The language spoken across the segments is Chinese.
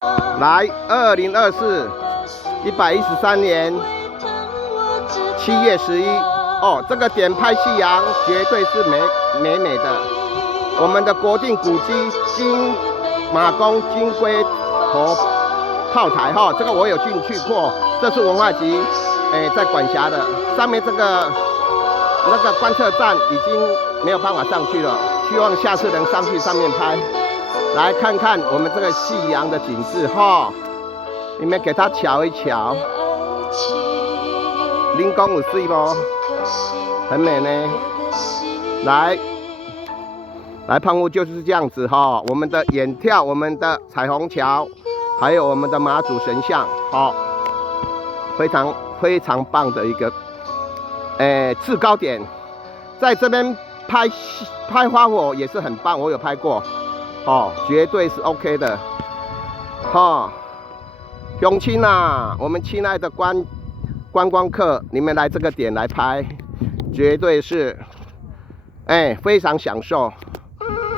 来，2024，113年7月11哦，这个点拍夕阳绝对是美的。我们的国定古迹金马公金龟头炮台哈，这个我有进去过，这是文化局在管辖的。上面这个那个观测站已经没有办法上去了，希望下次能上去上面拍。来看看我们这个夕阳的景致哈，你们给它瞧一瞧，林公有水不？很美呢。来澎湖就是这样子哈，我们的远眺，我们的彩虹桥，还有我们的妈祖神像，好，非常棒的一个制高点，在这边拍花火也是很棒，我有拍过。哦，绝对是 OK 的，哦，乡亲啊，我们亲爱的观光客，你们来这个点来拍，绝对是，非常享受，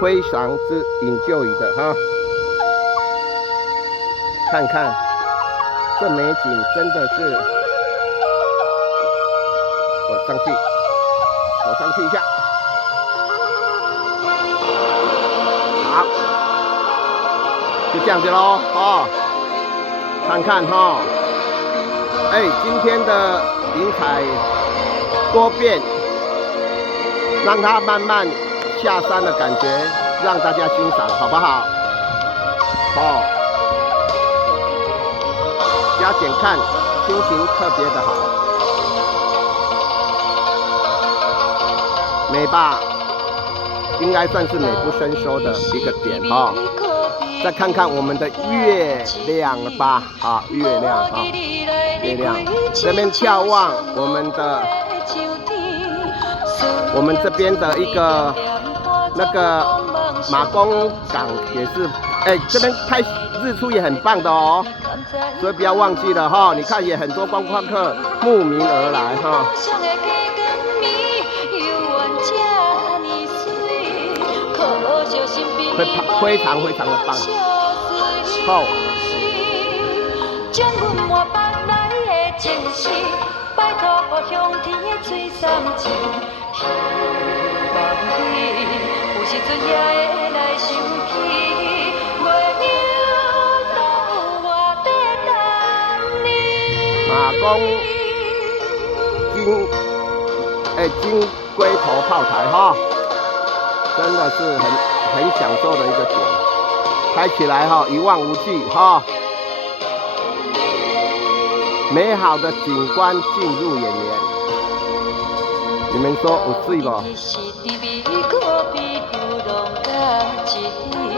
非常之enjoy的哈。看看这美景，真的是，我上去一下。好，就这样子咯，哦，看看哈，今天的云彩多变，让它慢慢下山的感觉，让大家欣赏，好不好？哦，加减看，心情特别的好，美吧？应该算是美不胜收的一个点哈，再看看我们的月亮了吧，啊，月亮哈，月亮这边眺望我们这边的一个那个马公港也是，这边拍日出也很棒的哦，所以不要忘记了哈，你看也很多观光客慕名而来哈。非常的棒，好。马公金龟头炮台哈，真的是很享受的一个点，拍起来哈一望无际哈，美好的景观进入眼帘，你们说有水不？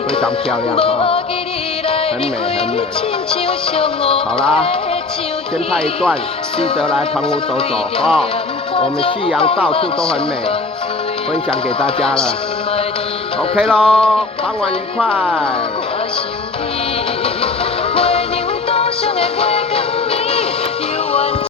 非常漂亮哈，很美。好啦，先拍一段，记得来澎湖走走哈，我们夕阳到处都很美，分享给大家了。OK 咯，傍晚愉快。